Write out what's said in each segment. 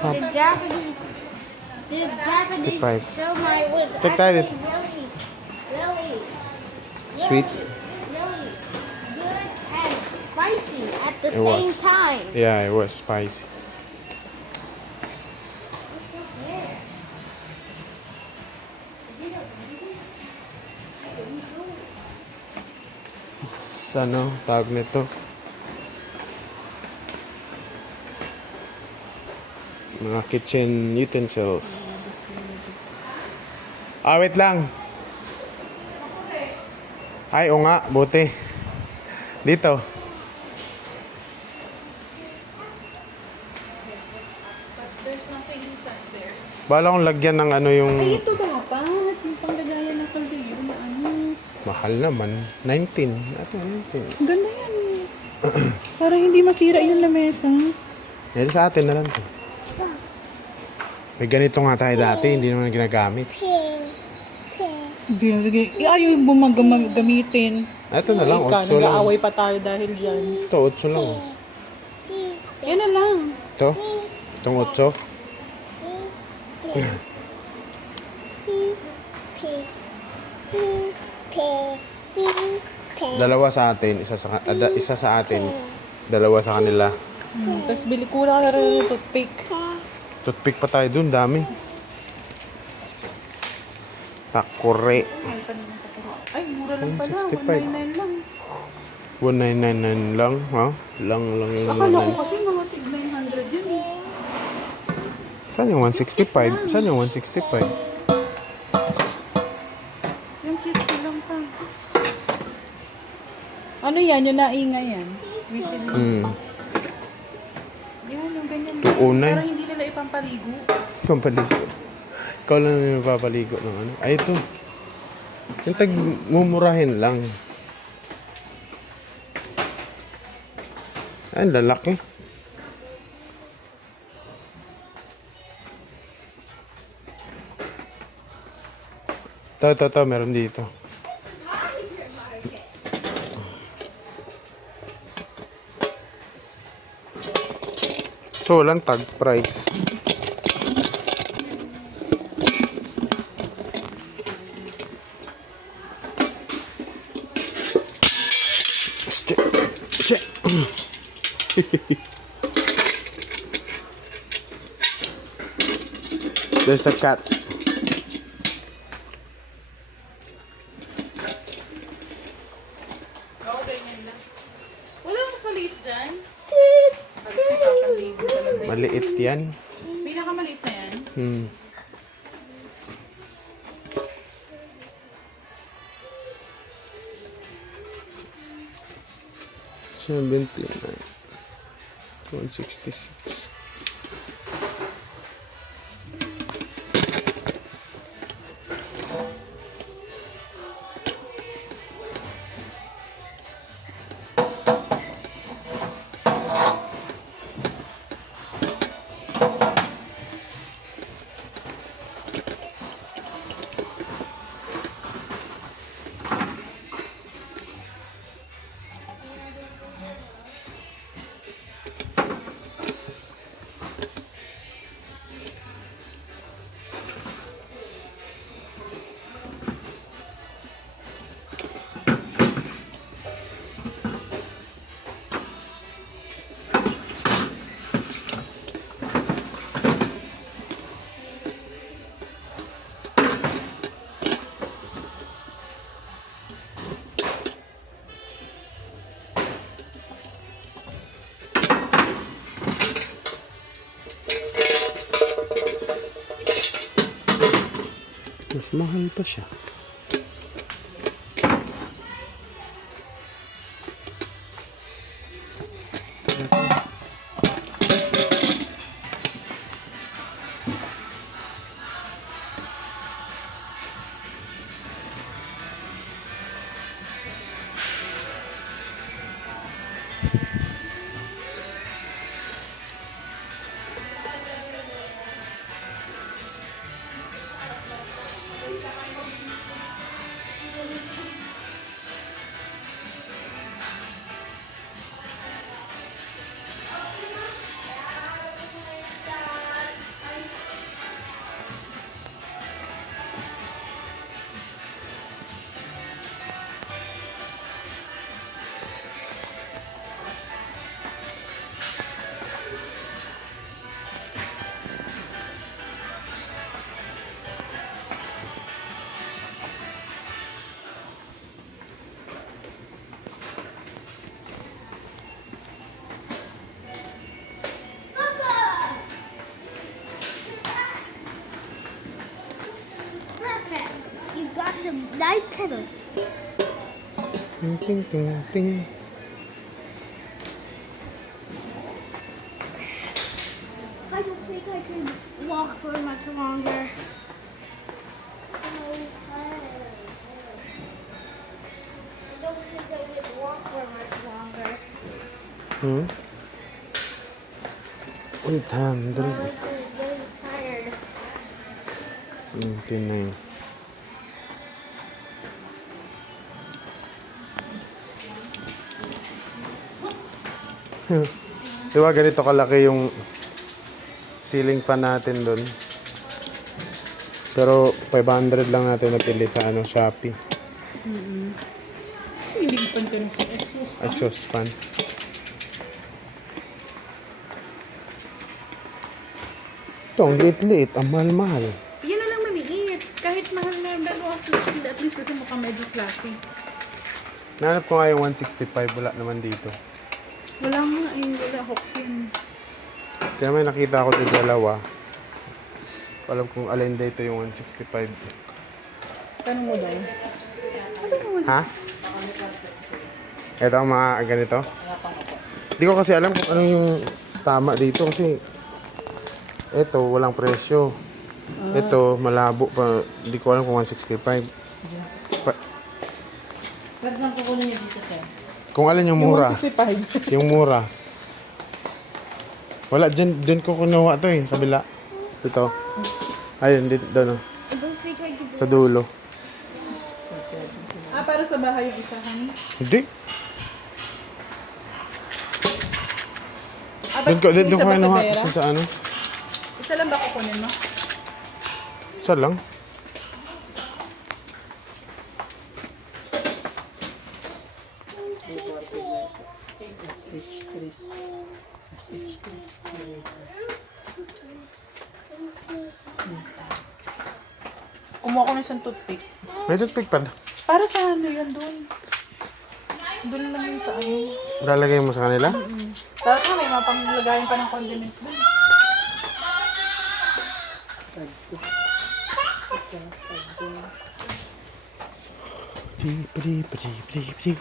The Japanese, the Japanese 65. shomai was Check that actually it. really Sweet. really good and spicy at the It same was. time. Yeah, it was spicy. Ano, tawag nito? Mga kitchen utensils. Wait lang. Ay, o nga, buti. Dito. There's nothing inside there. Bala kong lagyan ng ano yung... Ay, ito dapat. Yung panglagayan ng kaldero na ano. Mahal naman. 19. Ito, 19. Ganda yan. Para hindi masira yung lamesa. Eh, sa atin na lang to. May ganito nga tayo dati, hindi naman ginagamit. Hindi na sige. Ayaw yung gamitin. Ito na lang, 8 lang. Nag-aaway pa tayo dahil dyan. Ito, 8 lang. Oh. Yan na lang. Ito? Itong 8? Dalawa sa atin, isa sa atin, dalawa sa kanila. Tapos bili ko na rin yung toothpick. Toothpick pa tayo dun, dami. Takore. Ay, mura lang pala. 165. 199 lang. 1,999 lang, ha? Lang yung Akala ko 199. kasi mga tig 900 yun eh. Saan yung 165? Saan yung 165? Yung cute lang pa. Ano yan? Yung naingay yan? Whistle. Yan, yung ganyan. 209. Parang hindi nila ipampaligo. Pampaligo. Ikaw lang yung papaligo ng ano. Ay, ito. Yung tag-mumurahin lang. Ay, lalaki. Ito. Meron dito. So, walang tag price. Check. There's a cat. Oo, ganyan lang. Wala mas maliit dyan. Sabi ko, papaligo talaga. Maliit yan. Pinakamaliit na yan. 79. 166. Mas mahal pa siya. Nice kettles. Ting, ting, ting, ting. I don't think I can walk for much longer. I don't think I can walk for much longer. 800. My legs are getting tired. 99. Diba ganito kalaki yung ceiling fan natin doon. Pero 500 lang natin napili sa Shopee. Silipan ka na sa exhaust fan. Exhaust fan. Ito, ang liit-liit. Ang mahal-mahal. Yan na lang maliit. Kahit mahal na yung dalawa, at least kasi mukha medyo classy. Nahanap ko nga yung 165. Wala naman dito. Wala nga eh, wala hooks yun. Kaya may nakita ako dito dalawa. Alam kung alin dito yung 165. Tanong mo ba yun? Ha? Ito ang mga ganito? Hindi ko kasi alam kung ano yung tama dito kasi ito walang presyo. Ito malabo pa. Hindi ko alam kung 165. Pero saan kukunin niyo dito, sir? Kung alin yung mura. 165. Yung mura. Wala dyan. Doon ko kunawa to eh. Kabila. Ito. Ayun. Doon. I don't think I can do Sa dulo. Ah, para sa bahay yung isahan? Hindi. Ah, Doon ko yung isa ba sa kunawa. pera? Sa ano? Isa lang ba kukunin mo? Isa lang. Kumuha ko ng isang toothpick. May toothpick pa. Para sa ano yan doon? Doon lang yun sa ano. Lalagay mo sa kanila? Tapos may mapanglagayan pa ng condiments doon. Pri.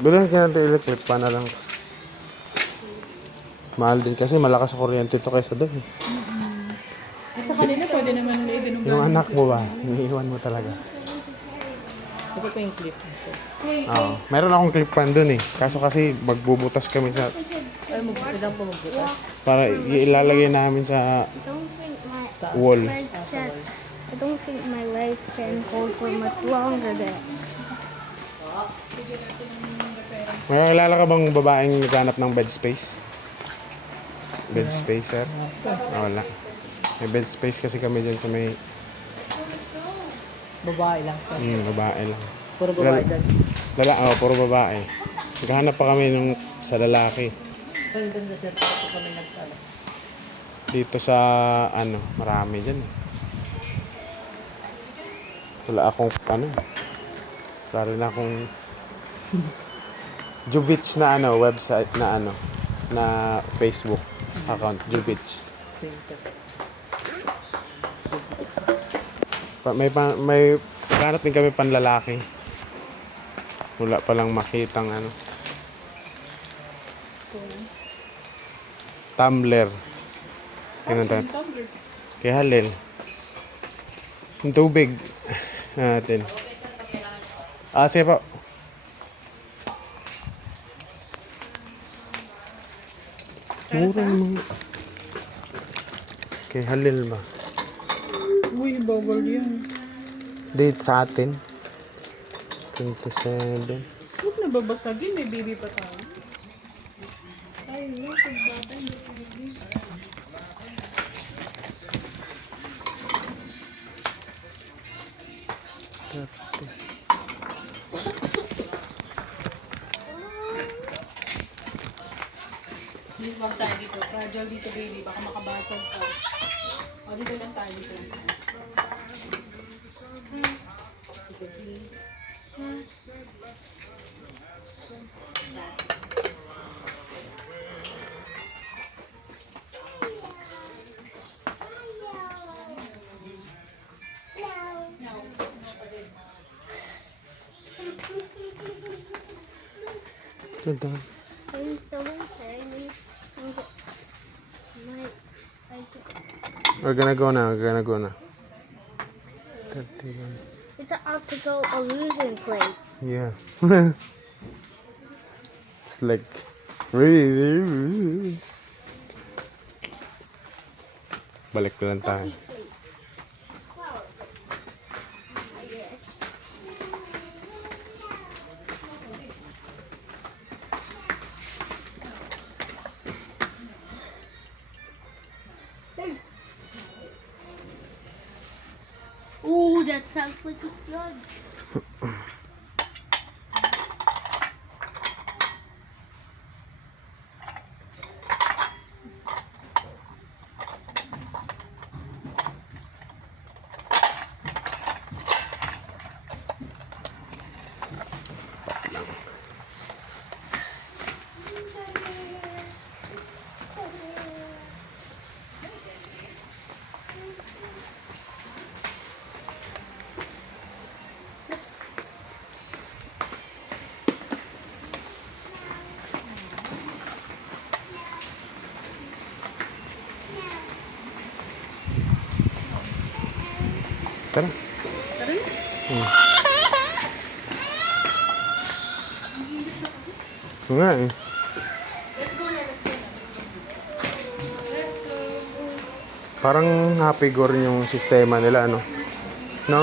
Bilhan ka natin electric pan na lang. Mahal din kasi malakas sa kuryente to kaysa doon. Sa kanila pwede naman nila iganong Yung anak mo ba? Iniiwan mo talaga. Ito pa yung clip. Oo. Meron akong clip pan doon eh. Kaso kasi magbubutas kami sa... Ay, magbukas po magbukas. Para ilalagay namin sa I don't think my wall. legs can. I don't think my legs can hold for much longer there. May kilala ka bang babaeng naghanap ng bed space? Bed space, sir? Ah, wala. May bed space kasi kami dyan sa may... Babae lang. babae lang. Puro babae dyan. Puro babae. Naghahanap pa kami sa lalaki. Pero doon na sir, ito kami nagsala. Dito sa marami dyan. Wala akong wala rin akong Juvich na website na na Facebook account, Juvich. May hanap din kami panlalaki. Wala palang makitang Tumbler. Tingnan kay Halil. Yung tubig natin. Sige po. Mura mo. Kay Halil ba? Uy, bawal yan. Date sa atin. 27. Huwag na babasagin, may baby pa tayo. Ay, no, pagbata, hindi ko rin. Hindi wag tayo dito. Fragile dito, baby. Baka makabasag ka. O, dito lang tayo dito. Ganda. In the winter, I need my We're gonna go now. We're gonna go now. 31. it's an optical illusion plate. Yeah. It's like... Balik na lang tayo. Flower plate. I guess. Oh, that sounds like a flood. Tara. Oo nga eh. Parang happy go rin yung sistema nila, ano? No?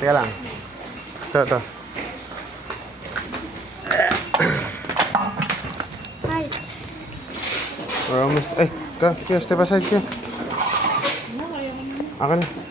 Teka lang. Ito. Nice. We're almost... Eh, ka, step aside ka. Akin na.